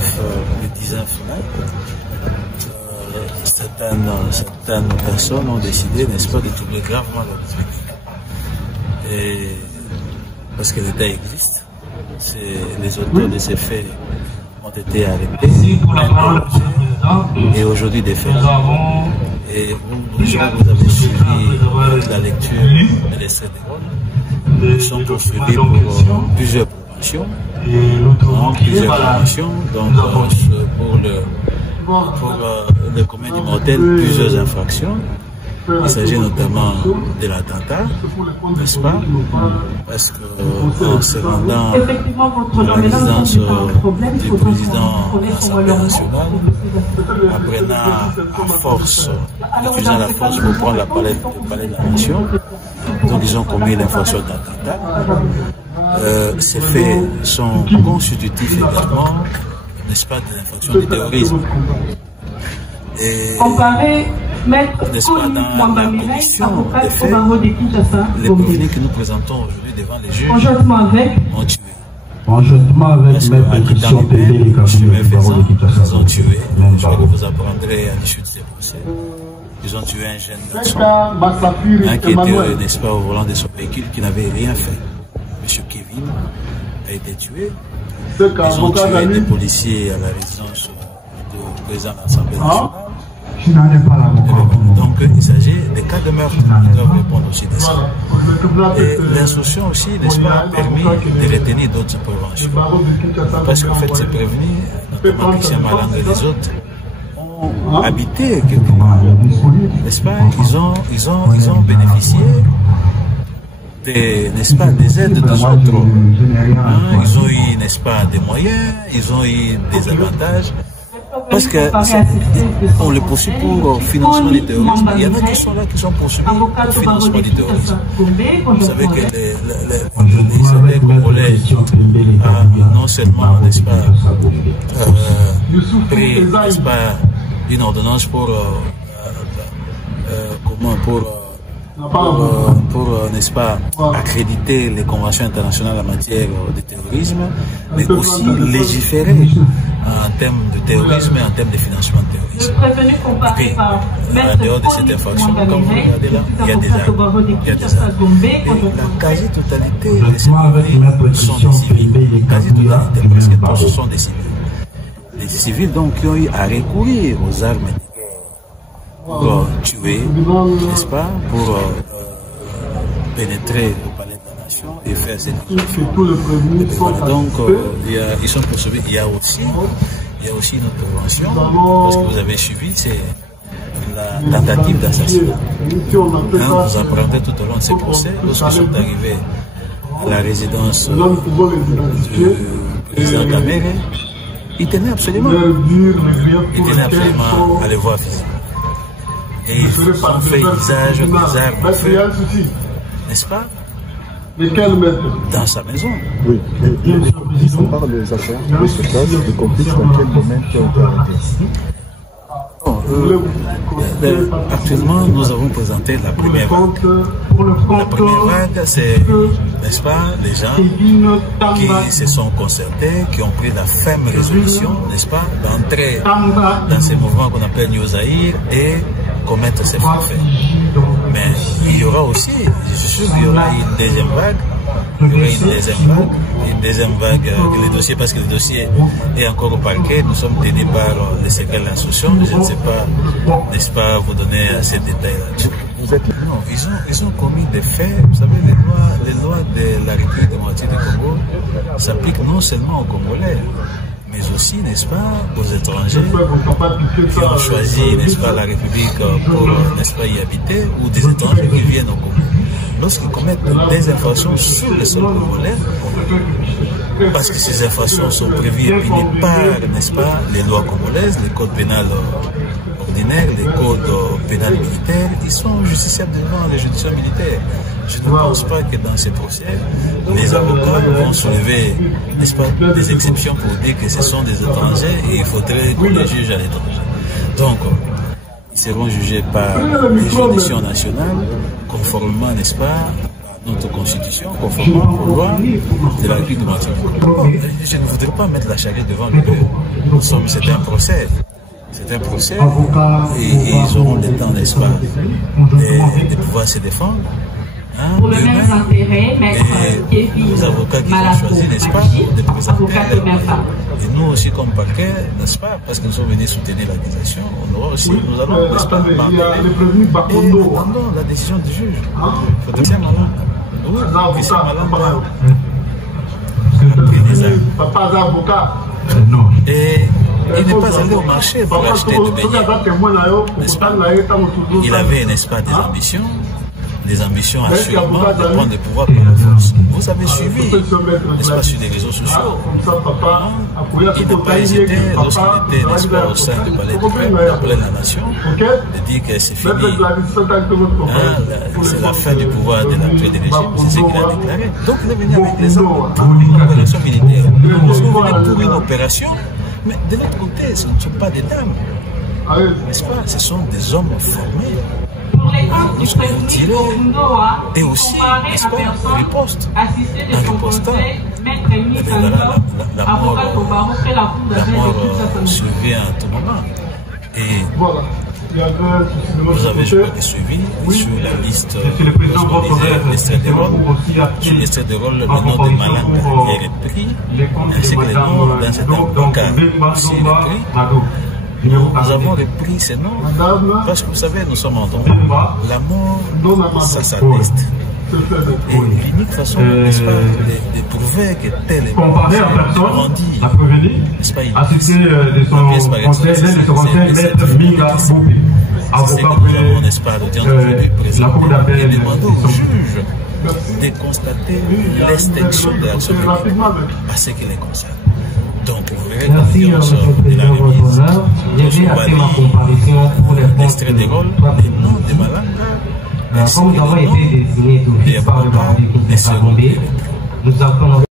19 mai, certaines personnes ont décidé, n'est-ce pas, de troubler gravement l'ordre public. Et parce que l'État existe, les auteurs de ces faits ont été arrêtés, et aujourd'hui défaits. Et vous avez suivi la lecture de l'extrait des votes. Nous sommes poursuivis pour plusieurs promotions. Donc pour le commun du mortel, plusieurs infractions. Il s'agit notamment de l'attentat, n'est-ce pas? Parce qu'en se rendant à la résidence du président de l'Assemblée nationale, en refusant la force pour prendre le palais de la nation, donc ils ont commis l'infraction d'attentat. Ces faits sont constitutifs également, n'est-ce pas, de l'infraction du terrorisme. Et n'est-ce pas, dans la commission des faits, les prévenus que nous présentons aujourd'hui devant les juges ont tué. Parce qu'à Kitang, ils ont tué. Je crois que vous apprendrez à l'issue de ces procès. Ils ont tué un jeune garçon, qui était, n'est-ce pas, au volant de son véhicule, qui n'avait rien fait. Monsieur Kevin a été tué. Ils ont tué des policiers à la résidence du président de l'Assemblée nationale. Donc il s'agit des cas de meurtre qui doivent répondre aussi de ça. Et l'instruction aussi, n'est-ce pas, a permis de retenir d'autres préventions. Parce qu'en fait, ces prévenus, notamment Christian Malang et les autres, ont habité quelque part. N'est-ce pas? Ils ont bénéficié n'est-ce pas, des aides de autres. Ils ont eu, n'est-ce pas, des moyens, ils ont eu des avantages. Parce qu'on les poursuit pour financement du terrorisme. Il y en a qui sont là, qui sont poursuivis pour financement du terrorisme. Vous savez que les Congolais non seulement, n'est-ce pas, pris, n'est-ce pas, une ordonnance pour n'est-ce pas, accréditer les conventions internationales en matière de terrorisme, mais aussi légiférer en termes de terrorisme et en termes de financement de terrorisme. Et puis, en dehors de cette infraction, comme vous regardez là, il y a des armes. Et la quasi-totalité de ces prévenus sont des civils. Quasi-totalité, presque tous sont des civils. Des civils donc qui ont eu à recourir aux armes pour tuer, n'est-ce pas, pour pénétrer au palais de la nation et faire cette voilà, donc ils sont poursuivis. Il y a aussi une autre prévention, parce que vous avez suivi, c'est la tentative d'assassinat. Vous apprendrez tout au long de ces procès, lorsqu'ils sont arrivés à la résidence du président Kamere, ils tenaient absolument à les voir physiquement. Et ils ont fait usage des armes à feu, n'est-ce pas, dans sa maison. Oui, on parle des affaires de ce cas, des complices, dans quel moment qui ont été arrêtés? Actuellement, nous avons présenté la première vague. La première vague, c'est, n'est-ce pas, les gens qui se sont concertés, qui ont pris la ferme résolution, n'est-ce pas, d'entrer dans ces mouvements qu'on appelle New Zaïre et commettre ces faits. Mais il y aura aussi, je suis sûr qu'il y aura une deuxième vague. Il y aura une deuxième vague les dossiers, parce que le dossier est encore au parquet. Nous sommes tenus par les secrets de l'instruction. Je ne sais pas, n'est-ce pas, vous donner assez de détails là-dessus. Non, ils ont commis des faits. Vous savez, les lois de la République démocratique du Congo s'appliquent non seulement aux Congolais, mais aussi, n'est-ce pas, aux étrangers qui ont choisi, n'est-ce pas, la République pour, n'est-ce pas, y habiter, ou des étrangers qui viennent au Congo. Lorsqu'ils commettent des infractions sur le sol congolais, parce que ces infractions sont prévues et punies par, n'est-ce pas, les lois congolaises, les codes pénals ordinaires, les codes pénals militaires, ils sont justiciables devant les juridictions militaires. Je ne pense pas que dans ces procès, les avocats vont soulever, n'est-ce pas, des exceptions pour dire que ce sont des étrangers et il faudrait qu'on les juge à l'étranger. Donc, ils seront jugés par les juridictions nationales, conformément, n'est-ce pas, à notre constitution, conformément aux lois de la République démocratique. Je ne voudrais pas mettre la charrette devant le bœuf. c'est un procès. C'est un procès et ils auront le temps, n'est-ce pas, de pouvoir se défendre. Hein, pour le même intérêt, maître Kevin, les avocats qui ont choisi, n'est-ce pas, de présenter et nous aussi comme parquet, n'est-ce pas, parce que nous sommes venus soutenir l'accusation, nous allons, n'est-ce pas, attendons la décision du juge. Il faut dire malin. Oui, c'est malin. Papa avocat. Et il n'est pas allé au marché pour acheter de beignets, n'est-ce pas? Il avait, n'est-ce pas, des ambitions assurément de prendre le pouvoir par la force. Vous avez suivi, n'est-ce pas, sur les réseaux sociaux. Il n'a pas hésité, lorsqu'il était, n'est-ce pas, au sein du palais de la nation, de dire que c'est fini. C'est la fin du pouvoir de l'actuel régime, c'est ce qu'il a déclaré. Donc il est venu avec les armes pour une opération militaire. Nous sommes venus pour une opération, mais de l'autre côté, ce ne sont pas des dames, n'est-ce pas, ce sont des hommes formés. Nous sommes tirés et aussi, n'est-ce pas, riposte. En ripostant, la mort survient à tout moment. Et vous avez, je crois, suivi sur la liste, sur l'extrait de rôle, le nom de Malanga est repris, ainsi que le nom d'un certain Boka aussi repris. Nous avons repris ces noms parce que vous savez, nous sommes en droit. La mort, ça s'atteste. Et l'unique façon, n'est-ce pas, de prouver que tel est comparé à personne, la prévenue, assisté de son conseil, maître Minga Boubé, avocat de la cour d'appel et demander au juge de constater l'extinction de l'action à ce qu'il est concerne. Donc, vous verrez merci que monsieur le président de votre honneur. Je vais appeler ma comparution pour les l'extrait comptes des rôles, les noms de Malanga. comme nous avons été désignés d'office par le mardi Kinshasa Gombe, nous attendons